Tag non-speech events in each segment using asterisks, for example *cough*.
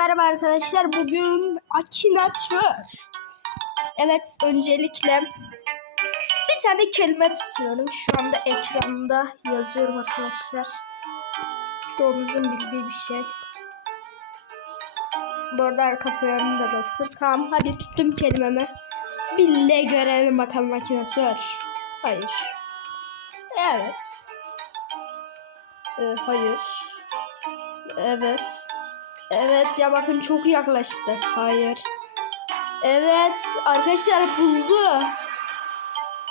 Merhaba arkadaşlar. Bugün Akinator. Evet, öncelikle bir tane kelime tutuyorum. Şu anda ekranda yazıyorum arkadaşlar. Çoğumuzun bildiği bir şey. Bu arada arka planı da nasıl? Tamam, hadi tuttum kelimemi. Bille görelim bakalım Akinator. Hayır. Evet. Ee, hayır. Evet. Evet ya bakın çok yaklaştı. Hayır. Evet arkadaşlar buldu.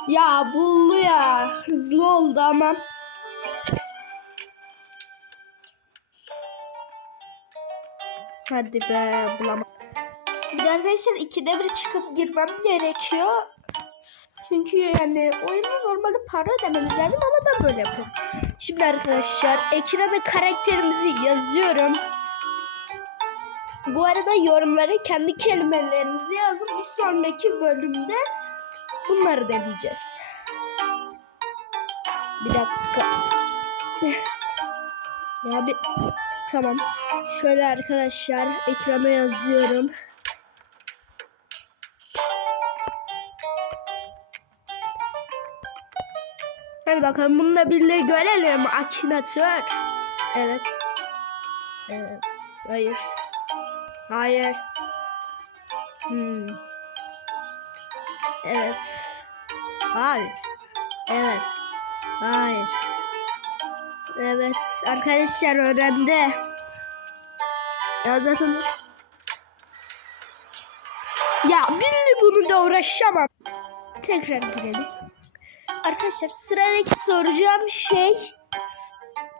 Ya buldu ya. Hızlı oldu ama. Hadi be bulamam. Bir de arkadaşlar ikide bir çıkıp girmem gerekiyor. Çünkü yani oyunda normalde para ödememiz lazım ama ben böyle yapıyorum. Şimdi arkadaşlar ekrana karakterimizi yazıyorum. Bu arada yorumlara kendi kelimelerinizi yazın. Bir sonraki bölümde bunları deneyeceğiz. Bir dakika. *laughs* ya bir tamam. Şöyle arkadaşlar ekrana yazıyorum. Hadi bakalım bununla birlikte görelim. Akinator. Evet. Evet. Hayır. Hayır. Hmm. Evet. Hayır. Evet. Hayır. Evet. Arkadaşlar öğrendi. Ya zaten... Ya billi bunu da uğraşamam. Tekrar girelim. Arkadaşlar sıradaki soracağım şey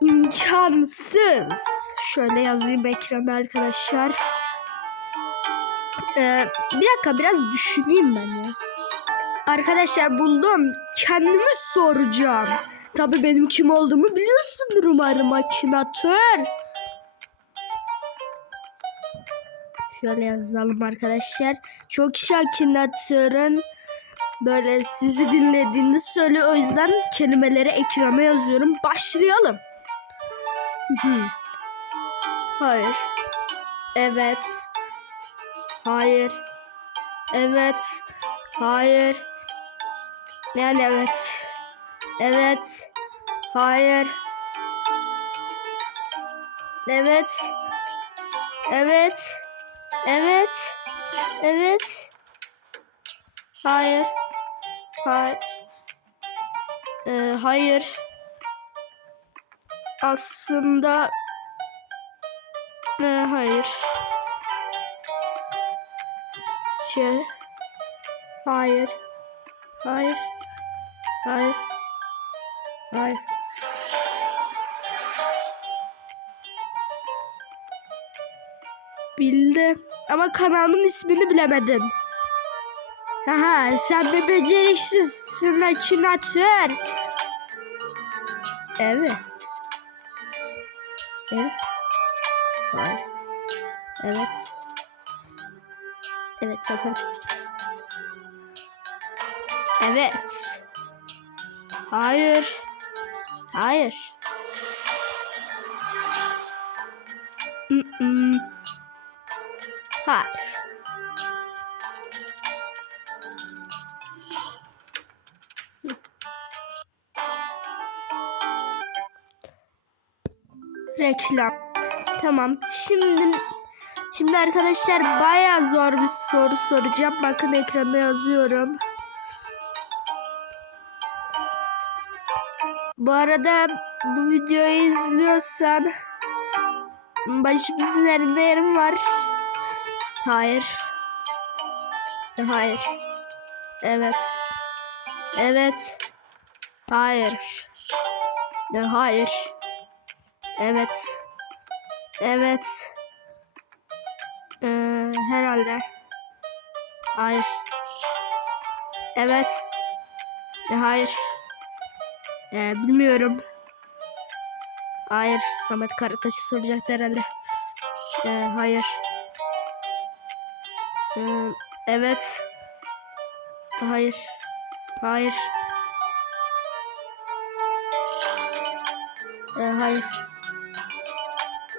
imkansız. Şöyle yazayım ekrana arkadaşlar. Ee, bir dakika biraz düşüneyim ben ya. Arkadaşlar buldum. Kendimi soracağım. Tabii benim kim olduğumu biliyorsundur umarım Akinator. Şöyle yazalım arkadaşlar. Çok kişi böyle sizi dinlediğini söylüyor. O yüzden kelimeleri ekrana yazıyorum. Başlayalım. Hayır. Evet. Hayır. Evet. Hayır. Yani evet. Evet. Hayır. Evet. Evet. Evet. Evet. Hayır. Hayır. Ee, hayır. Aslında ee, hayır. Şey. Hayır. Hayır. Hayır. Hayır. Bildim. Ama kanalımın ismini bilemedin. Aha sen de beceriksizsin Akinator. Evet. Evet. Hayır. Evet. Evet sakın. Evet. Hayır. Hayır. Mm-mm. Hayır. Reklam. Tamam. Şimdi şimdi arkadaşlar bayağı zor bir soru soracağım. Bakın ekranda yazıyorum. Bu arada bu videoyu izliyorsan başım üzerinde yerim var. Hayır. Hayır. Evet. Evet. Hayır. Hayır. Evet. Evet. Ee, herhalde. Hayır. Evet. E, hayır. Ee, bilmiyorum. Hayır. Samet Karataş'ı soracaktı herhalde. Ee, hayır. Ee, evet. Hayır. Hayır. Ee, hayır.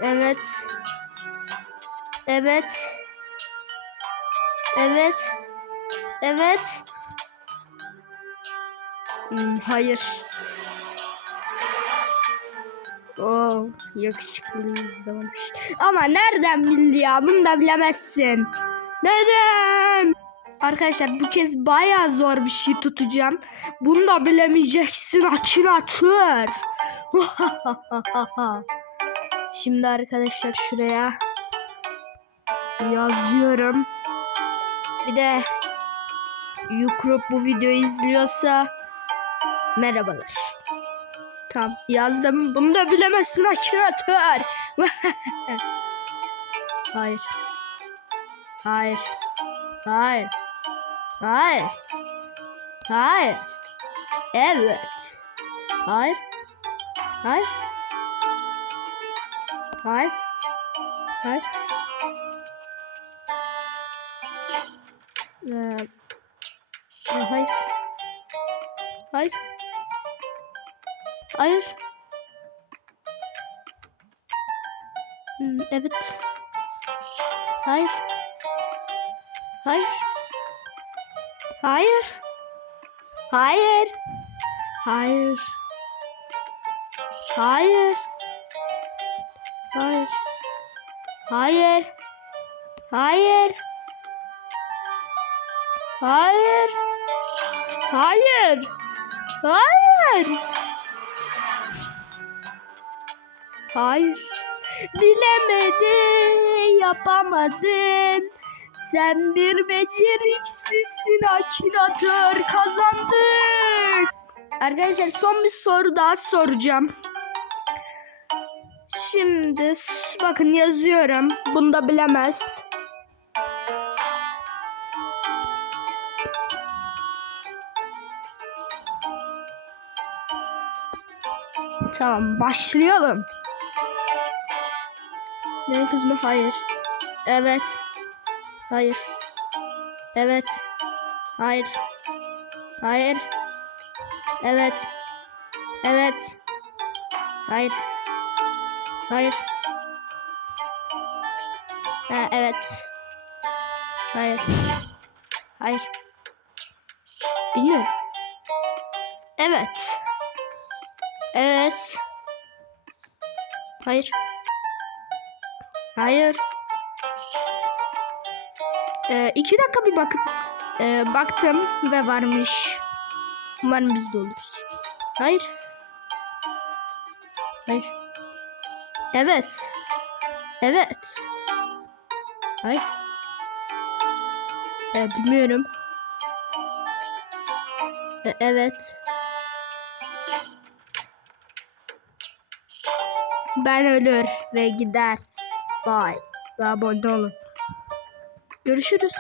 Evet. Evet. Evet. Evet. Hmm, hayır. Oo, yakışıklıyız da olmuş. Ama nereden bildi ya? Bunu da bilemezsin. Neden? Arkadaşlar bu kez bayağı zor bir şey tutacağım. Bunu da bilemeyeceksin Akinator. *laughs* Şimdi arkadaşlar şuraya yazıyorum. Bir de Yukrop bu videoyu izliyorsa merhabalar. Tamam yazdım. Bunu da bilemezsin Akinator. *laughs* Hayır. Hayır. Hayır. Hayır. Hayır. Evet. Hayır. Hayır. Hayır. Hayır. Ee, hayır. Hayır. Hayır. Hmm, evet. Hayır. Hayır. Hayır. Hayır. Hayır. Hayır. Hayır. Hayır. Hayır. Hayır. Hayır. Hayır. Hayır. Bilemedin, yapamadın. Sen bir beceriksizsin Akinator kazandık. Arkadaşlar son bir soru daha soracağım. Şimdi bakın yazıyorum. Bunu da bilemez. Tamam başlayalım. Ne kız mı? Hayır. Evet. Hayır. Evet. Hayır. Hayır. Evet. Evet. Hayır. Hayır. Ha, evet. Hayır. Hayır. Bilmiyorum. Evet. Evet. Hayır. Hayır. Ee, iki dakika bir bakıp ee, baktım ve varmış. Umarım biz de oluruz. Hayır. Hayır. Evet. Evet. Hayır. Ee, bilmiyorum. Ee, evet. Ben ölür ve gider. Bye. Ve abone olun. Görüşürüz.